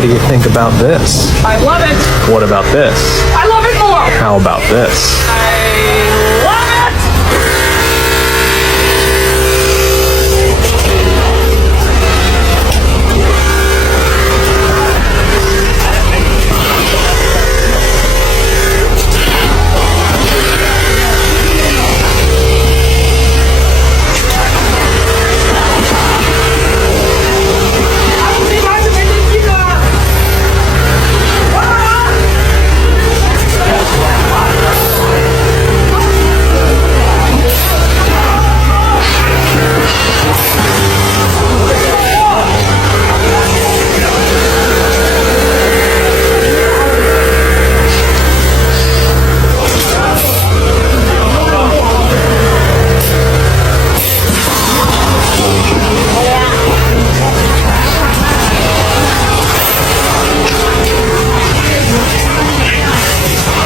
What do you think about this? I love it. What about this? I love it more. How about this? I love it.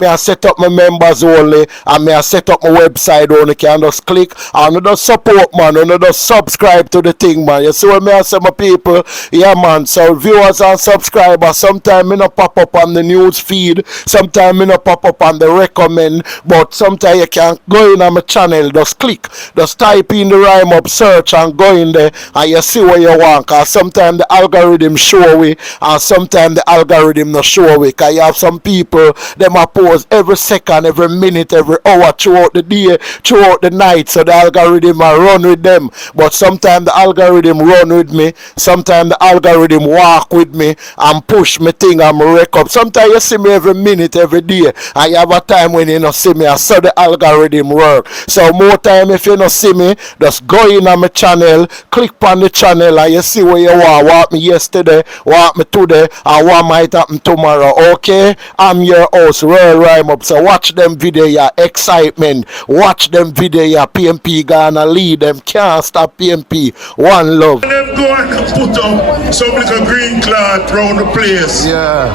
I set up my members only, and I set up my website only. You can just click and just support, man, and just subscribe to the thing, man. You see what I say, my people? Yeah, man. So viewers and subscribers, sometimes I not pop up on the news feed, sometimes I not pop up on the recommend, but sometimes you can go in on my channel, just click, just type in the rhyme up search and go in there and you see what you want. Cause sometimes the algorithm show we, and sometimes the algorithm not show we. Cause you have some people, them are post every second, every minute, every hour throughout the day, throughout the night, so the algorithm will run with them. But sometimes the algorithm run with me, sometimes the algorithm walk with me and push me thing and me wake up. Sometimes you see me every minute, every day, and you have a time when you not see me, and so the algorithm work. So more time if you not see me, just go in on my channel, click on the channel, and you see what you want me yesterday, want me today, and what might happen tomorrow. Okay, I'm your host, Royal Rhyme Up. So watch them video, yeah, excitement. Watch them video, yeah, pnpgang lead them. Can't stop PNP. One love. Them go and put up some little green cloth round the place. Yeah.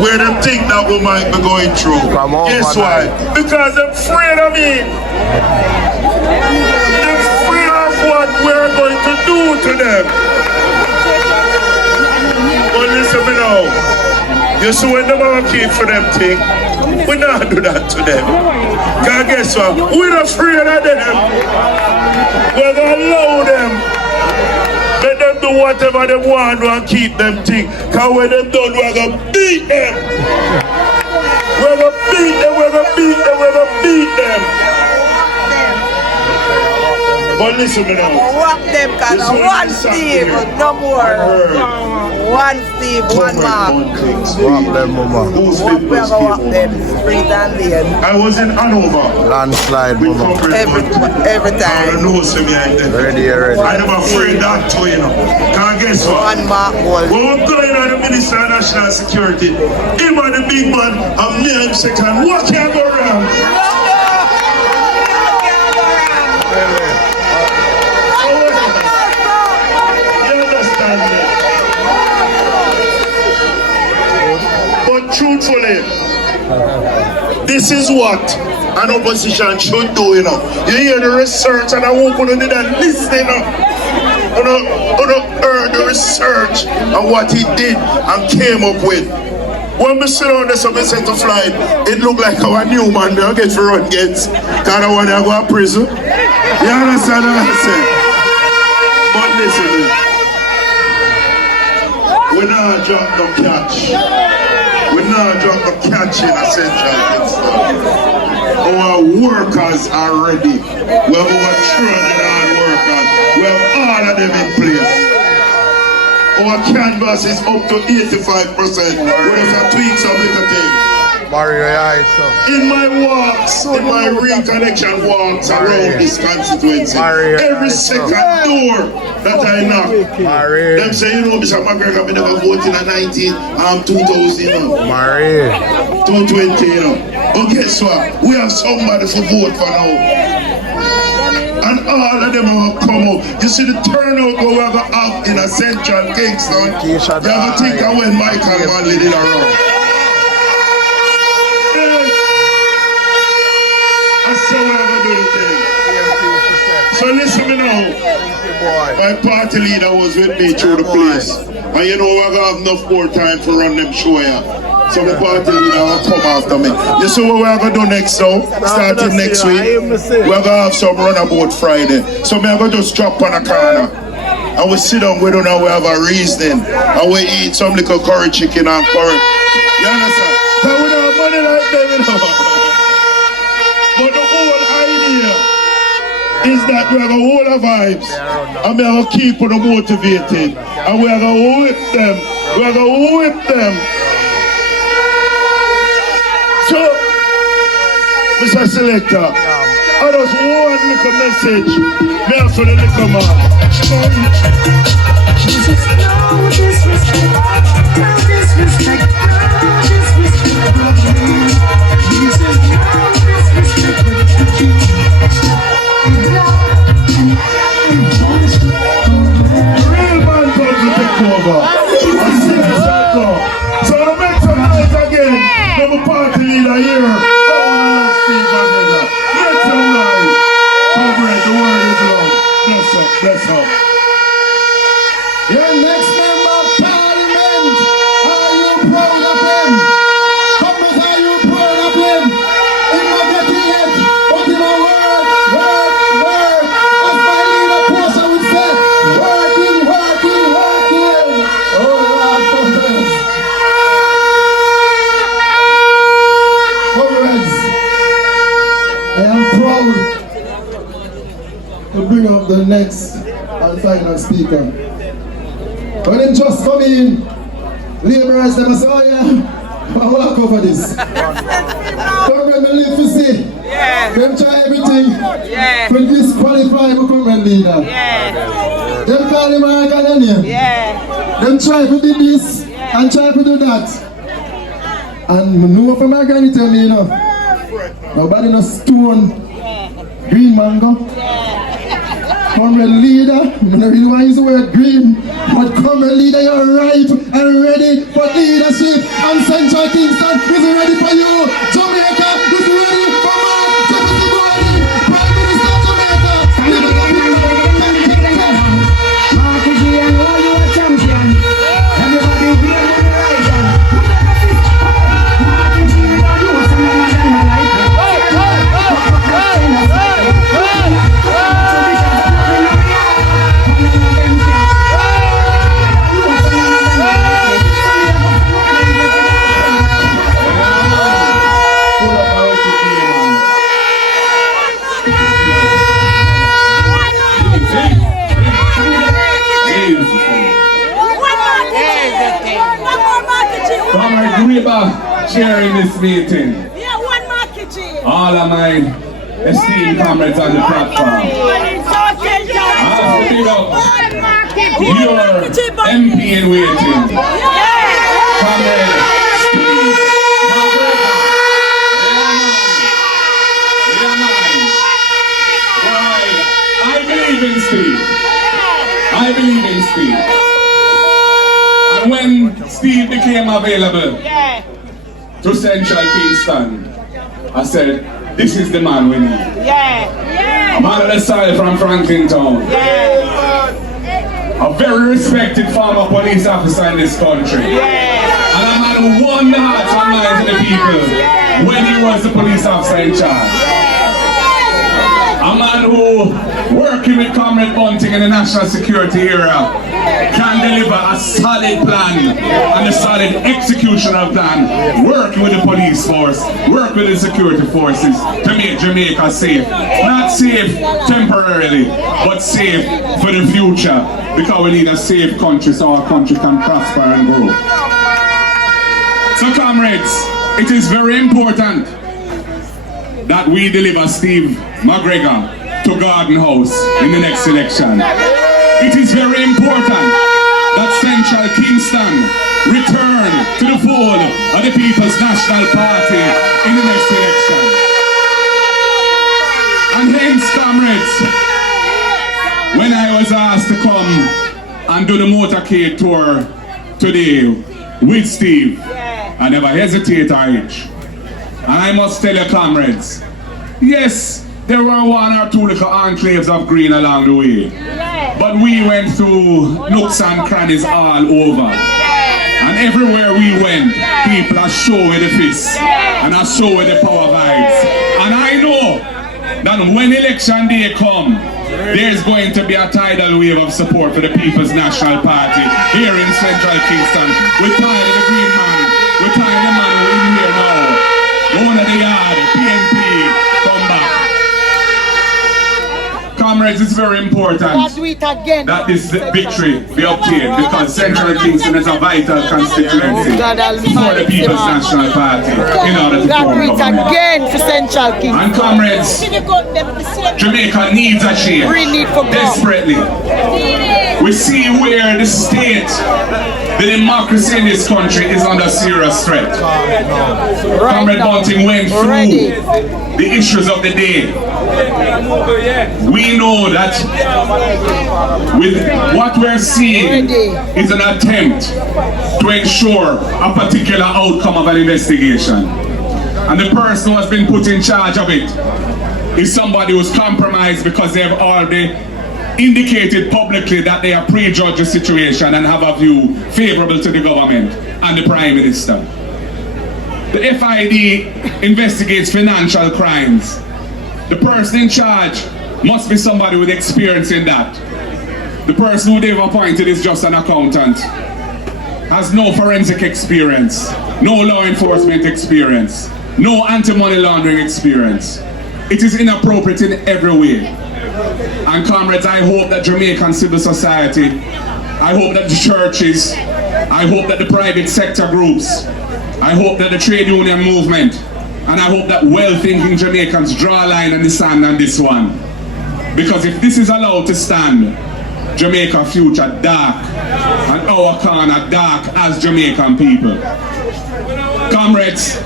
Where them think that we might be going through. Come on, guess why? Because they're afraid of me. They're afraid of what we're going to do to them. But listen me now. You see when them all keep for them thing, we not do that to them. Cause guess what? We're not afraid of them. We're gonna allow them. Let them do whatever they want and keep them thing. Cause when them done, we're gonna beat them. We're gonna beat them, we're gonna beat them, we're gonna beat them. But listen me now. Rock them cause one Steve, no more. One Steve, one Mark. Rock them, mama. Rock them, street and lane. I was in Hanover. Landslide, mama. Every time. Ready. I'm afraid that too, you know. Cause guess what? One markgolding. When we're going on the Minister of National Security, him and the big man, and me and second, what can go wrong? Truthfully, this is what an opposition should do, you know. You hear the research and I hope you did that listening, you know, heard the research and what he did and came up with. When we sit down there, so we set to flight, it looked like our new man, we get to run gates. Because I want to go to prison. You understand what I say? But listen, we not drop no catch. We now drop a catch in a central stuff. Our workers are ready. We have over 300 workers. We have all of them in place. Our canvas is up to 85%. We have to tweak some little things. In my walks, in my reconnection walks around this constituency, every second door that I knock, them say, you know, Mr. McGregor, I never voted in a 2000, you know. 220, you know. But guess what? We have somebody to vote for now. And all of them will come up. You see the turnout we have out in a central Kingston. You have to think of when Michael Manley did around. So listen me now. My party leader was with me through the place. And you know we're gonna have enough more time to run them show here. So my party leader will come after me. You see what we're gonna do next now? Starting next week, we're gonna have some runabout Friday. So we're gonna just drop on a corner. And we sit down, we don't know, we have a reasoning. And we eat some little curry chicken and curry. You understand? So we don't have money like that, you know. But the whole idea is that we are going to hold our vibes. And we are going to keep them motivated. And we are going to whip them. We are going to whip them. So, Mr. Selector, I just one little message. There for the little man. Jesus, no disrespect, no disrespect, no disrespect. Jesus, no disrespect. Real man comes to take over. So to make some noise again, from a party leader here. Make some noise. Comrade, the word is long. Bless up, bless up. Your next member of parliament, are you proud of him? Comrades, are you proud of him? He not get it yet, but in a word. As my leader Portia would say, working. Oh Lord, comrades, I am proud to bring up the next and final speaker. When them just come in, laborers them say, oh yeah, I walk over this. Comrade, me live to see. Them try everything. To disqualify my comrade leader. Them call him a Ghanaian. Them try to do this and try to do that. And no from my granny tell me, you know, nobody no stone green mango. Comrade leader, I don't really want to use the word green, but comrade leader, you're ripe and ready for leadership. And Central Kingston is ready for you. Jamaica is ready for Mark Prime Minister of Jamaica. Mark is here and all you are champion. Everybody be on the horizon. Mark is here and you are some man than my life. Chairing this meeting. All of my esteemed comrades on the platform. I'll speak up your MP in waiting. Comrade Steve McGregor. I believe in Steve. I believe in Steve. And when Steve became available to Central Kingston, I said, this is the man we need. A man of the soil from Franklin Town. A very respected former police officer in this country. And a man who won the hearts and minds of the people when he was the police officer in charge. A man who, working with Comrade Bunting in the national security era, can deliver a solid plan and a solid executional plan, working with the police force, work with the security forces to make Jamaica safe. Not safe temporarily, but safe for the future, because we need a safe country so our country can prosper and grow. So comrades, it is very important that we deliver Steve McGregor to Garden House in the next election. It is very important that Central Kingston return to the fold of the People's National Party in the next election. And hence, comrades, when I was asked to come and do the motorcade tour today with Steve, I never hesitate or itch. And I must tell you, comrades, yes, there were one or two little enclaves of green along the way. But we went through nooks and crannies all over. And everywhere we went, people are show with the fist and are show with the power vibes. And I know that when election day come, there's going to be a tidal wave of support for the People's National Party here in Central Kingston. We're tired of the green man. We're tired of the man who's in here now. Go on to the yard, PNP, come back. Comrades, it's very important that this victory be obtained because Central Kingston is a vital constituency for the People's National Party in order to form government. Again for Central Kingston. And comrades, Jamaica needs a change desperately. We see where the state, the democracy in this country is under serious threat. Comrade Bunting went through the issues of the day. We know that with what we're seeing is an attempt to ensure a particular outcome of an investigation. And the person who has been put in charge of it is somebody who's compromised because they have already indicated publicly that they are prejudge the situation and have a view favorable to the government and the Prime Minister. The FID investigates financial crimes. The person in charge must be somebody with experience in that. The person who they've appointed is just an accountant, has no forensic experience, no law enforcement experience, no anti-money laundering experience. It is inappropriate in every way. And comrades, I hope that Jamaican civil society, I hope that the churches, I hope that the private sector groups, I hope that the trade union movement, and I hope that well-thinking Jamaicans draw a line in the sand on this one. Because if this is allowed to stand, Jamaica's future dark, and our corner dark as Jamaican people. Comrades,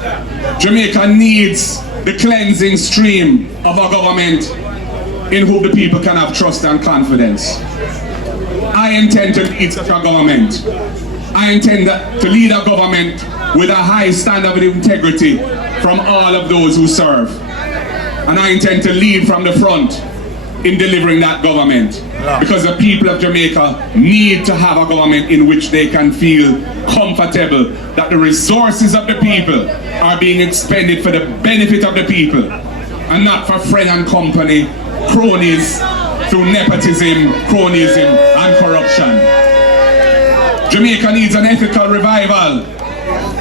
Jamaica needs the cleansing stream of a government in whom the people can have trust and confidence. I intend to lead such a government. I intend to lead a government with a high standard of integrity from all of those who serve. And I intend to lead from the front in delivering that government. Because the people of Jamaica need to have a government in which they can feel comfortable that the resources of the people are being expended for the benefit of the people and not for friend and company, cronies, through nepotism, cronyism and corruption. Jamaica needs an ethical revival.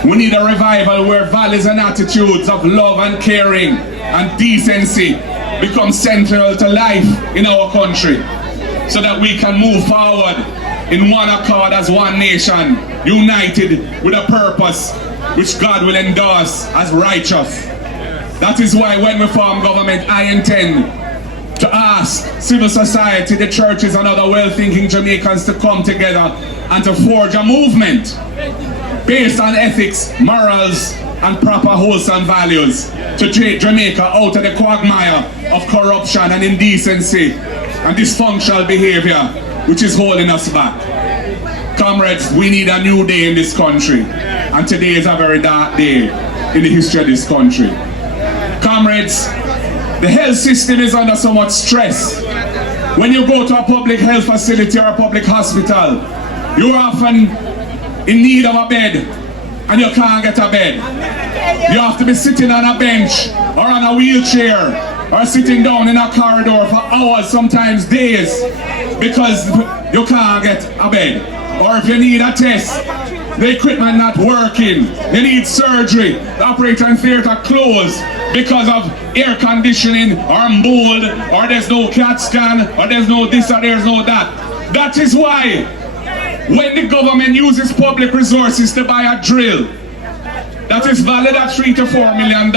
We need a revival where values and attitudes of love and caring and decency become central to life in our country, so that we can move forward in one accord as one nation, united with a purpose which God will endorse as righteous. That is why when we form government, I intend to ask civil society, the churches and other well-thinking Jamaicans to come together and to forge a movement based on ethics, morals, and proper wholesome values to take Jamaica out of the quagmire of corruption and indecency and dysfunctional behavior which is holding us back. Comrades, we need a new day in this country, and today is a very dark day in the history of this country. Comrades, the health system is under so much stress. When you go to a public health facility or a public hospital, you're often in need of a bed and you can't get a bed. You have to be sitting on a bench or on a wheelchair or sitting down in a corridor for hours, sometimes days, because you can't get a bed. Or if you need a test, the equipment not working, you need surgery, the operating theater closed because of air conditioning or mold, or there's no CAT scan, or there's no this or there's no that. That is why when the government uses public resources to buy a drill that is valued at $3 to $4 million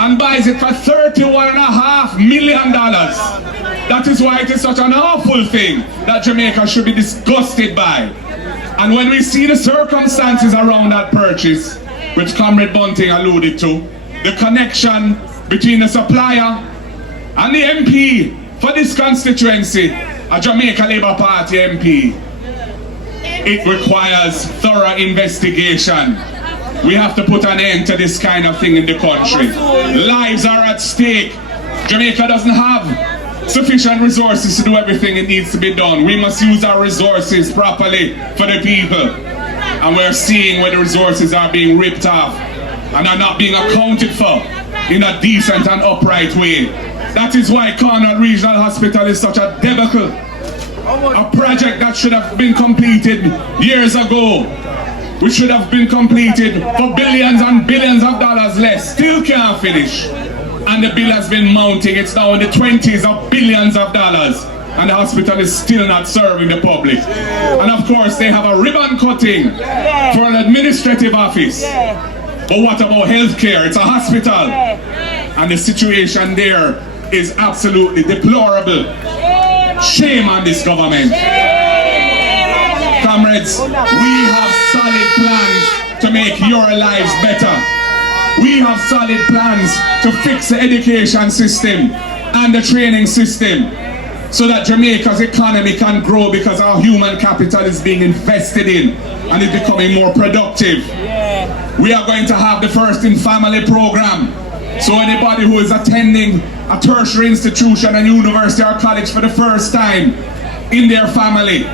and buys it for $31.5 million, that is why it is such an awful thing that Jamaica should be disgusted by. And when we see the circumstances around that purchase, which Comrade Bunting alluded to, the connection between the supplier and the MP for this constituency, a Jamaica Labour Party MP, it requires thorough investigation. We have to put an end to this kind of thing in the country. Lives are at stake. Jamaica doesn't have sufficient resources to do everything it needs to be done. We must use our resources properly for the people. And we're seeing where the resources are being ripped off and are not being accounted for in a decent and upright way. That is why Connaught Regional Hospital is such a debacle. A project that should have been completed years ago, which should have been completed for billions and billions of dollars less, still can't finish. And the bill has been mounting. It's now in the 20s of billions of dollars. And the hospital is still not serving the public. And of course, they have a ribbon cutting for an administrative office. But what about healthcare? It's a hospital. And the situation there is absolutely deplorable. Shame on this government. Comrades, we have solid plans to make your lives better. We have solid plans to fix the education system and the training system so that Jamaica's economy can grow, because our human capital is being invested in and is becoming more productive. We are going to have the First in Family program. So anybody who is attending a tertiary institution, a university or college for the first time in their family,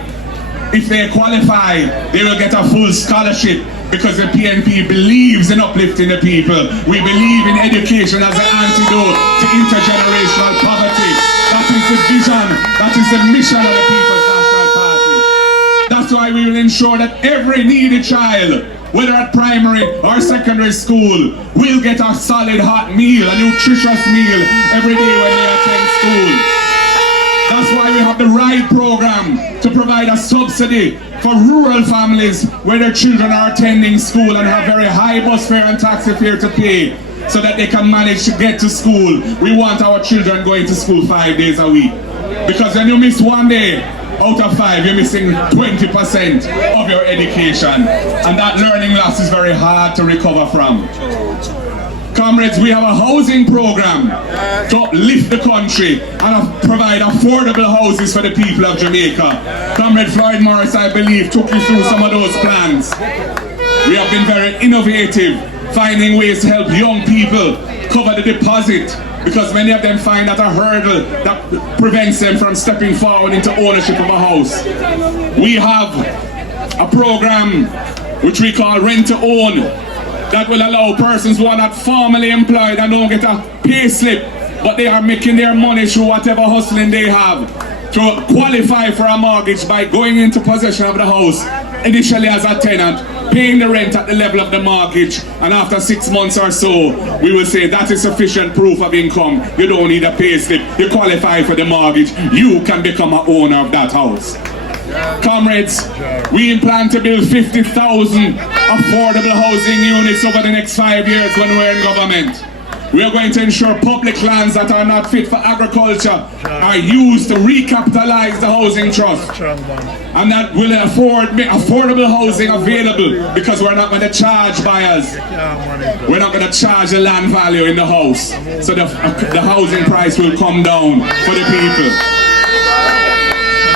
if they qualify, they will get a full scholarship, because the PNP believes in uplifting the people. We believe in education as an antidote to intergenerational poverty. That is the vision, that is the mission of the People's National Party. That's why we will ensure that every needy child, whether at primary or secondary school, will get a solid hot meal, a nutritious meal every day when they attend school. That's why we have the RIDE program to provide a subsidy for rural families where their children are attending school and have very high bus fare and taxi fare to pay, so that they can manage to get to school. We want our children going to school 5 days a week. Because when you miss one day out of 5, you're missing 20% of your education. And that learning loss is very hard to recover from. Comrades, we have a housing program to uplift the country and provide affordable houses for the people of Jamaica. Comrade Floyd Morris, I believe, took you through some of those plans. We have been very innovative, finding ways to help young people cover the deposit, because many of them find that a hurdle that prevents them from stepping forward into ownership of a house. We have a program which we call Rent to Own, that will allow persons who are not formally employed and don't get a pay slip, but they are making their money through whatever hustling they have, to qualify for a mortgage by going into possession of the house initially as a tenant, paying the rent at the level of the mortgage, and after 6 months or so, we will say that is sufficient proof of income. You don't need a pay slip. You qualify for the mortgage. You can become an owner of that house. Comrades, we plan to build 50,000 affordable housing units over the next 5 years when we're in government. We are going to ensure public lands that are not fit for agriculture are used to recapitalize the housing trust, and that will make affordable housing available, because we're not going to charge buyers. We're not going to charge the land value in the house, so the housing price will come down for the people.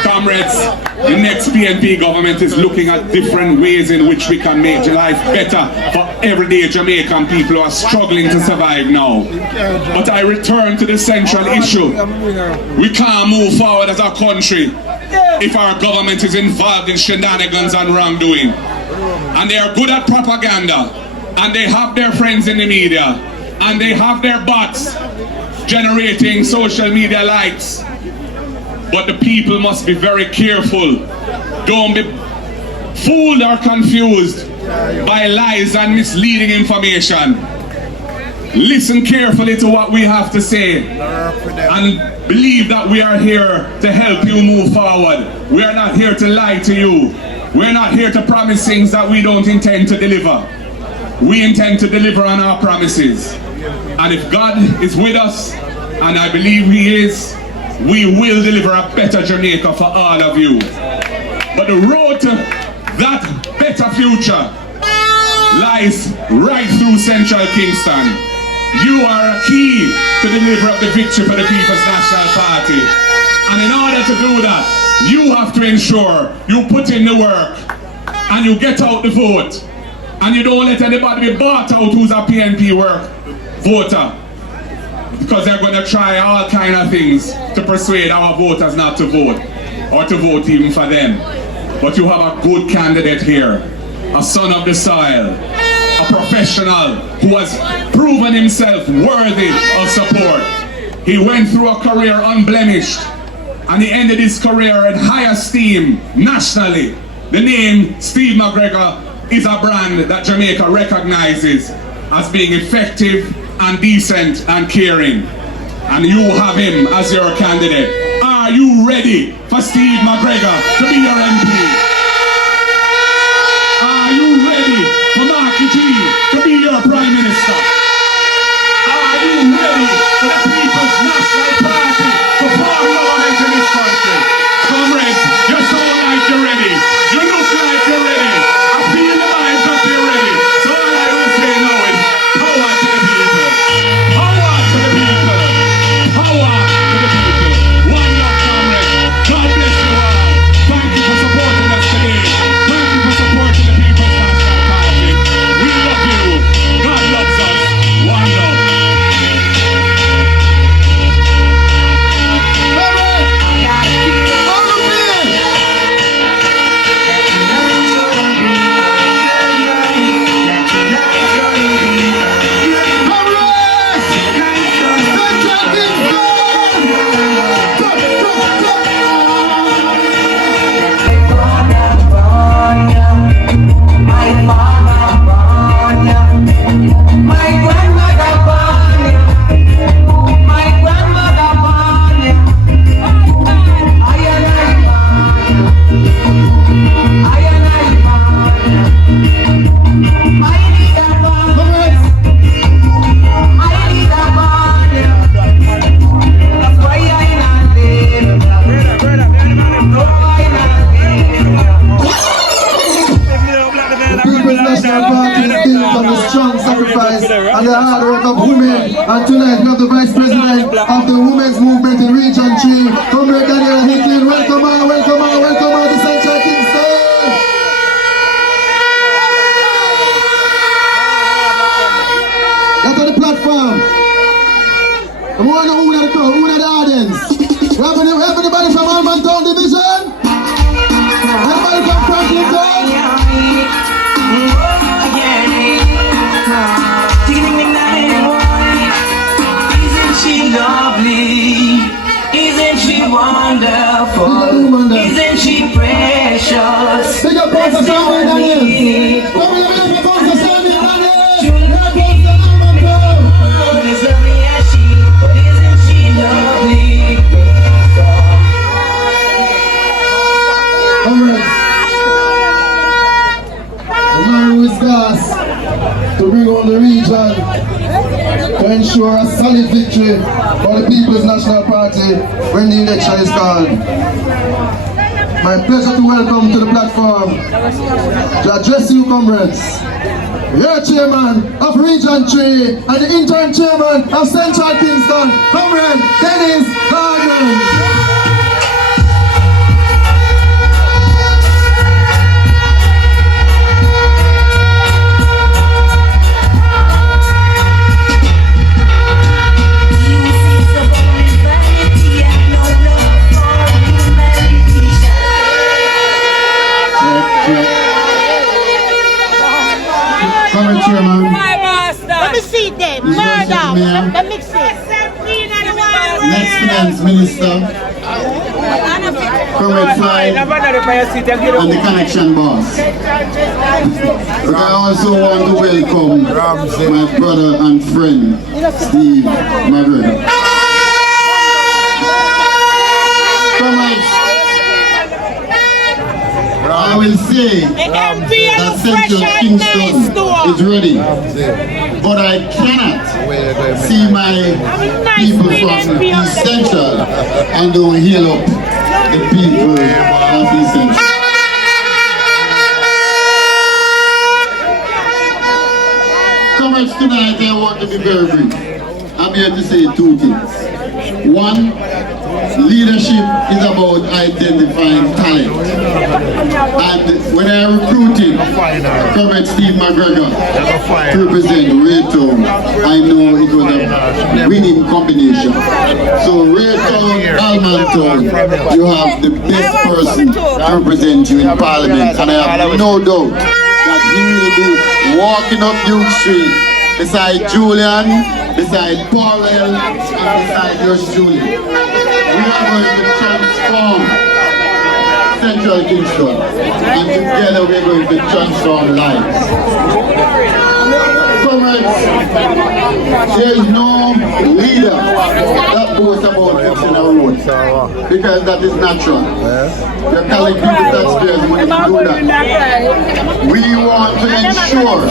Comrades, the next PNP government is looking at different ways in which we can make life better for everyday Jamaican people who are struggling to survive now. But I return to the central issue. We can't move forward as a country if our government is involved in shenanigans and wrongdoing. And they are good at propaganda, and they have their friends in the media, and they have their bots generating social media likes. But the people must be very careful. Don't be fooled or confused by lies and misleading information. Listen carefully to what we have to say, and believe that we are here to help you move forward. We are not here to lie to you. We're not here to promise things that we don't intend to deliver. We intend to deliver on our promises. And if God is with us, and I believe He is, we will deliver a better Jamaica for all of you. But the road to that better future lies right through central Kingston. You are a key to deliver up the victory for the People's National Party. And in order to do that, you have to ensure you put in the work and you get out the vote. And you don't let anybody be bought out who's a PNP voter. because they're going to try all kind of things to persuade our voters not to vote, or to vote even for them. But you have a good candidate here, a son of the soil, a professional who has proven himself worthy of support. He went through a career unblemished, and he ended his career in high esteem nationally. The name Steve McGregor is a brand that Jamaica recognizes as being effective and decent and caring. And you have him as your candidate. Are you ready for Steve McGregor to be your MP? Are you ready for Marky G to be your Prime Minister? Are you ready for the People's National Party to form government in this country? Comrades, you sound like you're ready. You look like you're ready. I feel the vibes that you're ready. So all I will say now is power to the people. Power to the people. Power to the people. One love, comrades. God bless you all. Thank you for supporting us today. Thank you for supporting the People's National Party. We love you. God loves us. One love. And the hard work of women. And tonight we have the Vice President of the Women's Movement in Region 3, Comrade Daniel Hinkley. Welcome on, welcome on, welcome on to Central Kingston. Get on the platform. Come on, who are the crowd, who are the audience? We have anybody from Almontown Division? Anybody from Franklin Town? Isn't she lovely? Isn't she wonderful? Isn't she precious? Big up Pastor Samuel Daniel. Come on, Pastor Samuel Daniel. As lovely as she, but isn't she lovely? Alright. The man who is gas to bring on the region to ensure a solid victory for the People's National Party when the election is called. My pleasure to welcome to the platform to address you, comrades, your chairman of Region 3 and the interim chairman of Central Kingston, Comrade Dennis Gordon. Comrade Chairman, Let me see them. Murder. Let me see. next Finance Minister, Comrade Fly, and the Connection Boss. I also want to welcome my brother and friend, Steve McGregor. Comrades, I will say that Central Kingston is ready, but I cannot see my people from East Central and don't heal up the people of East Central. Comrades, tonight I want to be very brief. I'm here to say two things. One, leadership is about identifying talent. And when I recruited Comrade Steve McGregor to represent Raytown, I know it was a winning combination. So Raytown, Almantown, you have the best person to represent you in Parliament, and I have no doubt that he will be walking up Duke Street beside Julian, beside Paul, and beside yours truly. We are going to transform Central Kingston, and together we are going to transform lives. Comrades, there is no leader that boasts about fixing a road, because that is natural. You're collecting the taxpayers' money to do that. We want to ensure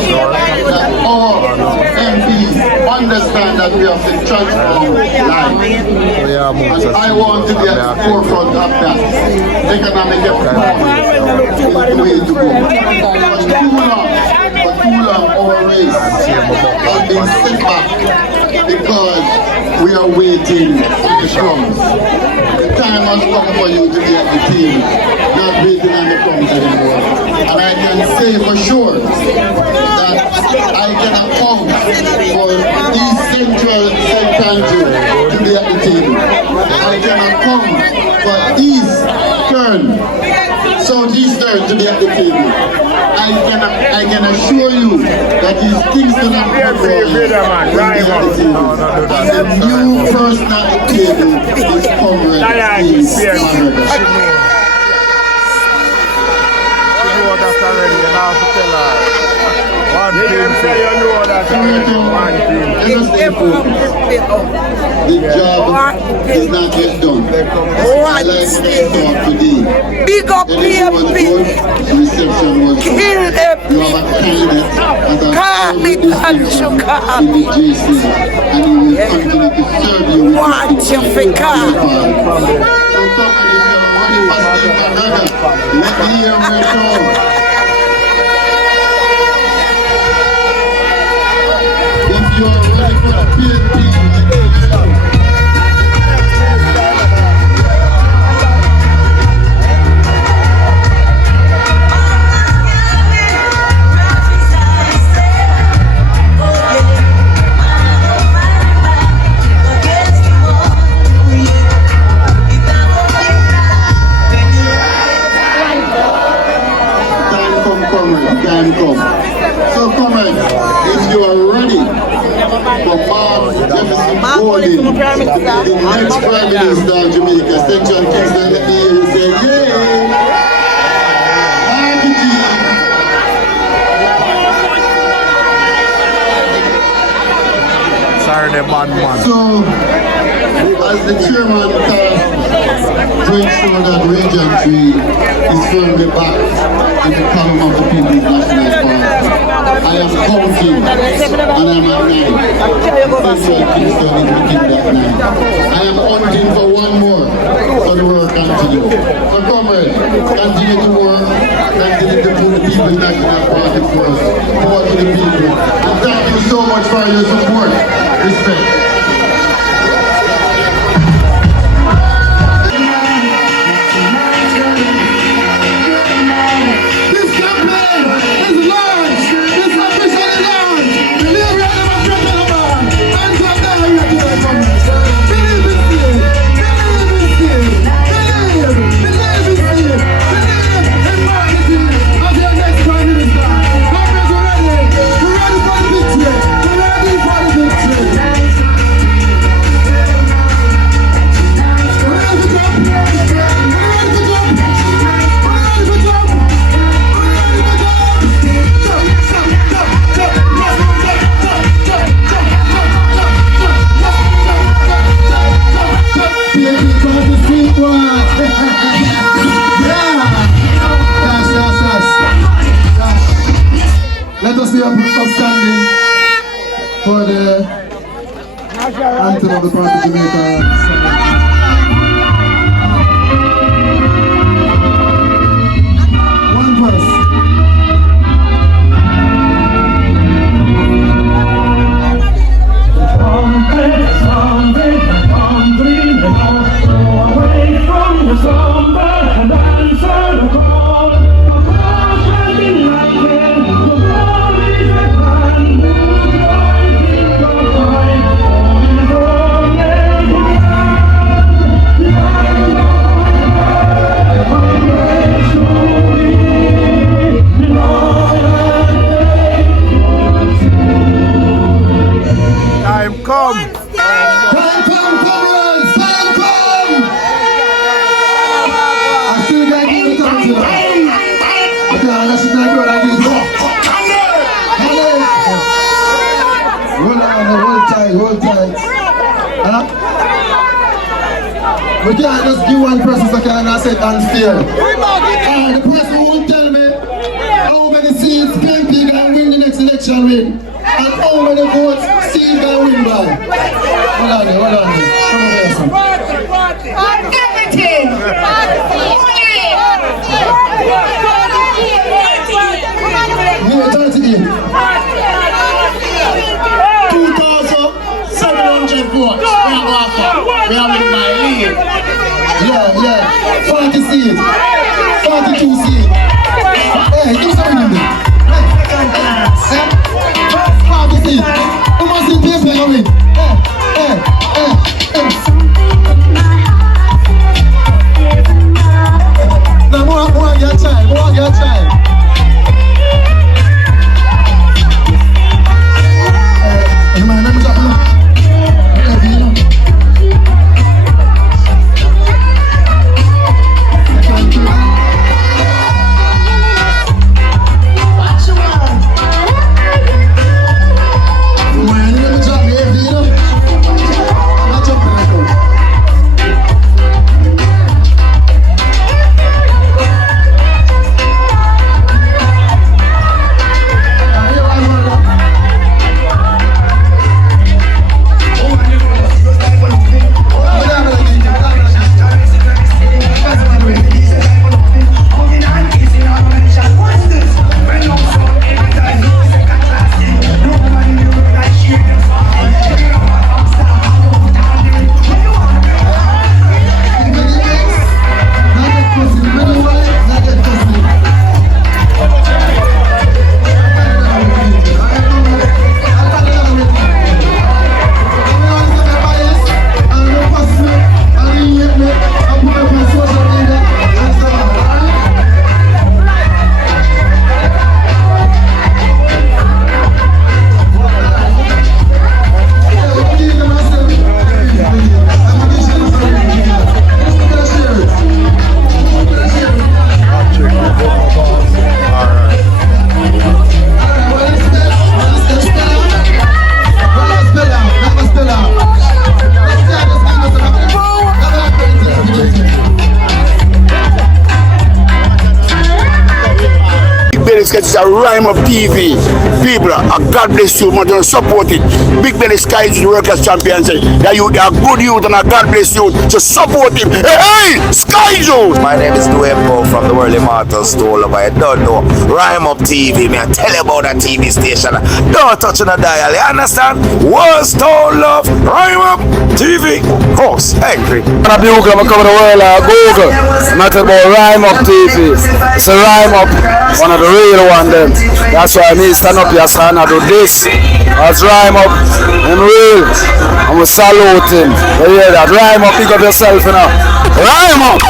that all MPs understand that we have to transform lives. And I want to be at the forefront of that. Economic empowerment is the way to go. For too long, our race has been set back because we are waiting for the crumbs. The time has come for you to be at the table, not waiting on the crumbs anymore. And I can say for sure that I can account for East Central Country to be at the table. I can account for East Kern, Southeastern to be at the table. I can assure you that these Kingston and Pembroke will be at the table. And the new person at the table is Comrade Steve McGregor. The job is not yet done. I like to talk today. Big up PNP. Reception was Kill you them. have a candidate that Call me and you in the call me. JC, and he will continue to serve you with Want you for call. So come and if you're ready for Steve McGregor, let me hear Raytown. If you're ready for the PNP, time come. So comrades, if you are ready for Golding, the next Prime Minister of Jamaica, Central Kingston, let me hear you say, yay! Saturday man. So, as the chairman tasked to ensure that Region 3 is firmly back in the column of the People's National Party, I am counting and I'm at 9. Central Kingston is within that 9. I am hunting for one more, so the work continues. So comrades, continue to work, continue to put the People's National Party first, forward to the people. And thank you so much for your support. Respect. Let us be upstanding for the anthem of the Party of Jamaica. come. Time come, comrades! Time come! I still got to give it time to them. Okay, that's not good. I give it Hold tight. Huh? We can't just give one person so can I say unfair. The person won't tell me how many seats PNP can win the next election with. And how many votes Steve can win by. Hold on. Come over here, son. Everything. Give it 38. 2,700 votes. We are in my lead. Yeah. 40 seats. 42 seats. Hey, do something in there. 40 seats. Who must see PNP on me? Hey. Now, more get child. Let me drop it. It's a Rhyme Up TV. People, God bless you, man, don't support it. Big Belly Sky is the Workers' Champion. That you are good youth and God bless you. So support him. Hey, Sky Joe! My name is Duembo from the World Immortals Stool. I don't know. Rhyme Up TV, me I tell you about that TV station. Don't touch on the dial, you understand? World Stone Love, Rhyme Up TV. Horse, angry. I'm coming to the world, Google. Not about Rhyme Up TV. It's a Rhyme Up, one of the real one them. That's why me stand up here, son, I do this. That's Rhyme Up, and real. I'm going to salute him. You hear that? Rhyme Up, pick up yourself, you know. Rhyme Up!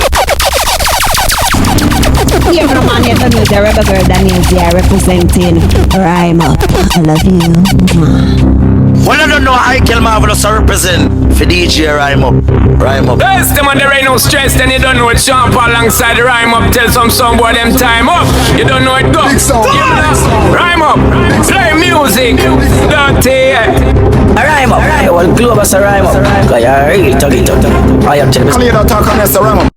Here from Manhattan News, the rebel girl Daniel here representing Rhyme Up. I love you. Well, I don't know how I can marvelous to represent for DJ Rhyme Up. Rhyme Up. Best them when there ain't no stress, then you don't know it. Sean Paul alongside the Rhyme Up. Tell some boy them time up. You don't know it go. Rhyme Up. Play music. Dirty. Rhyme Up. Well, Globus Rhyme Up. I real talk it. I am telling you. Don't talk on this, Rhyme Up.